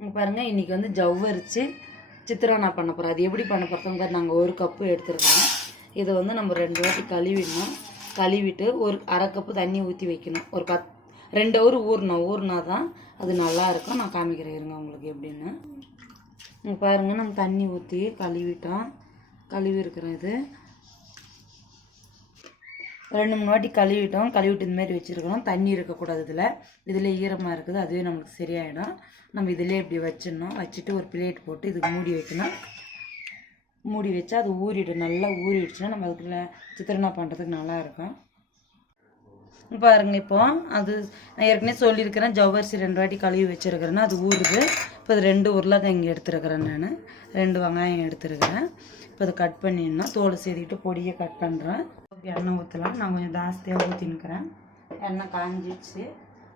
இங்கே பாருங்கள், இன்றைக்கி வந்து ஜவ்வரிச்சு சித்திரானா பண்ண போகிறோம். அது எப்படி பண்ண போகிறோங்க? நாங்கள் 1 கப்பு எடுத்துருக்கோம். இதை வந்து நம்ம 2 வாட்டி கழுவிடணும். கழுவிட்டு ஒரு 1/2 கப்பு தண்ணி ஊற்றி வைக்கணும். ஒரு 2 ஹவர் ஊறினா தான் அது நல்லாயிருக்கும். நான் காமிக்கிறேன் இருங்க உங்களுக்கு எப்படின்னு. இங்கே பாருங்கள், நம்ம தண்ணி ஊற்றி கழுவிட்டோம். கழுவி இருக்கிறோம். இது 2-3 வாட்டி கழுவிட்டோம். கழுவிட்டு இந்தமாரி வச்சுருக்கணும். தண்ணி இருக்கக்கூடாது. இதில் ஈரமாக இருக்குது. அதுவே நம்மளுக்கு சரியாயிடும். நம்ம இதிலே இப்படி வச்சிடணும். வச்சுட்டு ஒரு பிளேட் போட்டு இதுக்கு மூடி வைக்கணும். மூடி வச்சா அது ஊறிடும். நல்லா ஊறிடுச்சுன்னா நம்ம அதுக்குள்ள சித்திரனா பண்ணுறதுக்கு நல்லாயிருக்கும். பாருங்க, இப்போ அது நான் ஏற்கனவே சொல்லியிருக்கிறேன். ஜவ்வரிசி 2 வாட்டி கழுவி வச்சுருக்கிறேன்னா அது ஊறுது. இப்போ இது 2 உருளைக்கிழங்கு எடுத்துருக்கிறேன். நான் 2 வெங்காயம் எடுத்துருக்கிறேன். இப்போ அதை கட் பண்ணிடணும். தோல் சேர்த்துக்கிட்டு பொடியை கட் பண்ணுறேன். எண்ணெய் ஊற்றலாம். நான் கொஞ்சம் ஜாஸ்தியாக ஊற்றினுக்கிறேன். எண்ணெய் காஞ்சிடுச்சு.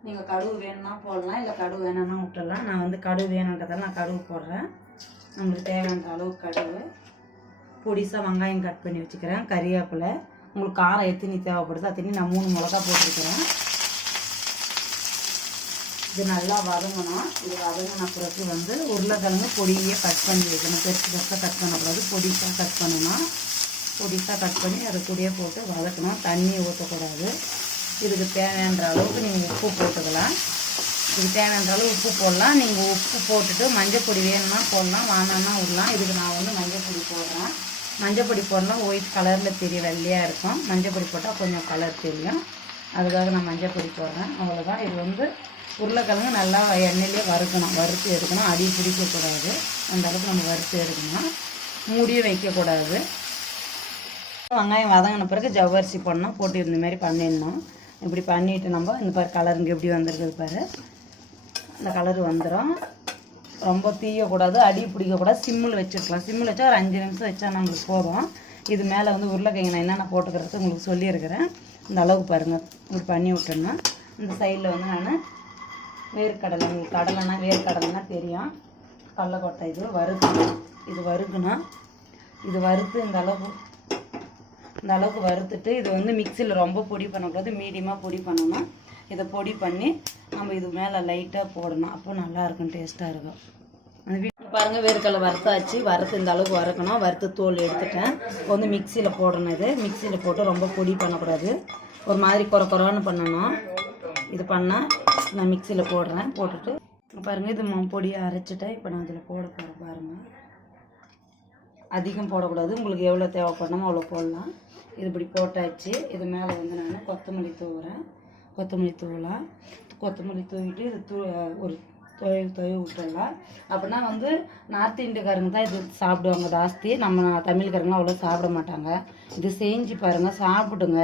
நீங்கள் கடுகு வேணும்னா போடலாம், இல்லை கடுகு வேணும்னா விட்டுடலாம். நான் வந்து கடுகு வேணுன்றதால நான் கடுகு போடுறேன். நம்மளுக்கு தேவையான அளவு கடுகு, பொடிசாக வெங்காயம் கட் பண்ணி வச்சுக்கிறேன், கறிவேப்பிலை. உங்களுக்கு காரம் எத்தனை தேவைப்படுது அத்தனை நான் 3 மிளகா போட்டிருக்கிறேன். இது நல்லா வதங்கணும். இது வதங்கின பிறகு வந்து உருளைக்கிழங்கு பொடியே கட் பண்ணி வைக்கணும். பெருசாக கட் பண்ணக்கூடாது, பொடிசாக கட் பண்ணணும். பொடிசாக கட் பண்ணி அதை கூடயே போட்டு வதக்கணும். தண்ணி ஊற்றக்கூடாது. இதுக்கு தேவையான அளவுக்கு நீங்கள் உப்பு போட்டுக்கலாம். இதுக்கு தேவையான அளவு உப்பு போடலாம். நீங்கள் உப்பு போட்டுட்டு மஞ்சள் பொடி வேணும்னா போடலாம், வானான்னா விடலாம். இதுக்கு நான் வந்து மஞ்சள் பொடி போடுறேன். மஞ்சள் பொடி போடலாம் ஒயிட் கலரில் தெரியும், வெள்ளையாக இருக்கும். மஞ்சள் பொடி போட்டால் கொஞ்சம் கலர் தெரியும். அதுக்காக நான் மஞ்சள் பொடி போடுறேன். அவ்வளோதான். இது வந்து உருளைக்கிழங்கு நல்லா எண்ணெயிலே வறுக்கணும். வறுத்து எடுக்கணும். அடி பிடிக்கக்கூடாது. அந்த அளவுக்கு நம்ம வறுத்து எடுக்கணும். மூடியும் வைக்கக்கூடாது. வெங்காயம் வதங்கின பிறகு ஜவ்வரிசி போடணும். போட்டு இந்த மாதிரி பண்ணிடணும். இப்படி பண்ணிவிட்டு நம்ம இந்த பாரு கலருங்க எப்படி வந்துருக்குது பாரு. இந்த கலர் வந்துடும். ரொம்ப தீயக்கூடாது, அடி பிடிக்கக்கூடாது. சிம்மில் வச்சுருக்கலாம். சிம்மில் வச்சா ஒரு 5 நிமிஷம் வச்சா நம்மளுக்கு போதும். இது மேலே வந்து உருளைக்கிழங்கு நான் என்னென்ன போட்டுக்கிறது உங்களுக்கு சொல்லியிருக்கிறேன். இந்த அளவுக்கு பாருங்கள். இப்படி பண்ணி விட்டோன்னா இந்த சைடில் வந்து நான் வேர்க்கடலை, உங்களுக்கு கடலைனா வேர்க்கடலைனா தெரியும், கடலைக்கொட்டை. இது வறுக்கணும். இது வறுக்கணும். இது வறுத்து இந்த அளவுக்கு வறுத்துட்டு இது வந்து மிக்சியில் ரொம்ப பொடி பண்ணக்கூடாது, மீடியமாக பொடி பண்ணணும். இதை பொடி பண்ணி நம்ம இது மேலே லைட்டாக போடணும். அப்போ நல்லாயிருக்கும், டேஸ்ட்டாக இருக்கும். அந்த வீட்டில் பாருங்கள், வேர்க்கடலை வறுத்தாச்சு. வறுத்து இந்த அளவுக்கு வறுக்கணும். வறுத்து தோல் எடுத்துட்டேன். இப்போ வந்து மிக்சியில் போடணும். இது மிக்சியில் போட்டு ரொம்ப பொடி பண்ணக்கூடாது, ஒரு மாதிரி குறன்னு பண்ணணும். இது பண்ணால் நான் மிக்சியில் போடுறேன். போட்டுட்டு பாருங்கள், இது பொடியை அரைச்சிட்டேன். இப்போ நான் இதில் போட போகிறேன். பாருங்கள், அதிகம் போடக்கூடாது. உங்களுக்கு எவ்வளோ தேவைப்படணுமோ அவ்வளோ போடலாம். இது இப்படி போட்டாச்சு. இது மேலே வந்து நான் கொத்தமல்லி தூவுறேன். கொத்தமல்லி தூவலாம். கொத்தமல்லி தூவிட்டு இது ஒரு தொய்வு விட்டுடலாம். அப்படின்னா வந்து நார்த் இந்தியக்காரங்க தான் இது சாப்பிடுவாங்க ஜாஸ்தி. நம்ம தமிழ்காரங்களாம் அவ்வளோ சாப்பிட மாட்டாங்க. இது செஞ்சு பாருங்கள், சாப்பிடுங்க,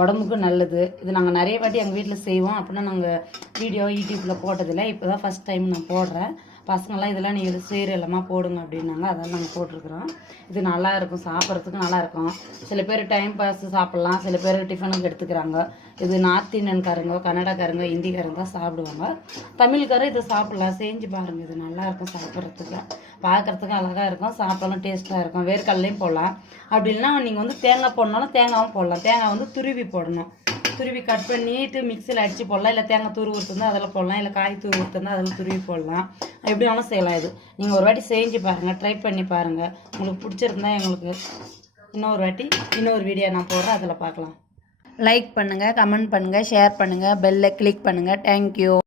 உடம்புக்கு நல்லது. இது நாங்கள் நிறைய வாட்டி எங்கள் வீட்டில் செய்வோம். அப்படின்னா நாங்கள் வீடியோ யூடியூப்பில் போட்டதில்லை. இப்போ தான் ஃபஸ்ட் டைம் நான் போடுறேன். பசங்கள்லாம் இதெல்லாம் நீங்கள் செய்கிற எல்லாமா போடுங்க அப்படின்னாங்க. அதெல்லாம் நாங்கள் போட்டிருக்கிறோம். இது நல்லாயிருக்கும், சாப்பிட்றதுக்கு நல்லாயிருக்கும். சில பேர் டைம் பாஸ் சாப்பிட்லாம், சில பேர் டிஃபனுக்கு எடுத்துக்கிறாங்க. இது நார்த் இந்தியன்காரங்க, கன்னடக்காரங்க, ஹிந்திக்காரங்க தான் சாப்பிடுவாங்க. தமிழ்காரங்க இதை சாப்பிட்லாம். செஞ்சு பாருங்கள், இது நல்லாயிருக்கும். சாப்பிட்றதுக்கு பார்க்குறதுக்கு அழகாக இருக்கும், சாப்பிட்டாலும் டேஸ்ட்டாக இருக்கும். வேர்க்கடலையும் போடலாம். அப்படி இல்லைன்னா நீங்கள் வந்து தேங்காய் போடனாலும் தேங்காயும் போடலாம். தேங்காய் வந்து துருவி போடணும். துருவி கட் பண்ணிட்டு மிக்சியில் அடித்து போடலாம். இல்லை தேங்காய் துருவி ஊற்றுருந்தா அதில் போடலாம். இல்லை காய் துருவி ஊற்றுருந்தா அதில் துருவி போடலாம். எப்படி வேணாலும் செய்யலாம். இது நீங்கள் ஒரு வாட்டி செஞ்சு பாருங்கள், ட்ரை பண்ணி பாருங்கள். உங்களுக்கு பிடிச்சிருந்தா எங்களுக்கு இன்னொரு வீடியோ நான் போடுறேன், அதில் பார்க்கலாம். லைக் பண்ணுங்கள், கமெண்ட் பண்ணுங்கள், ஷேர் பண்ணுங்கள், பெல்லை கிளிக் பண்ணுங்கள். தேங்க்யூ.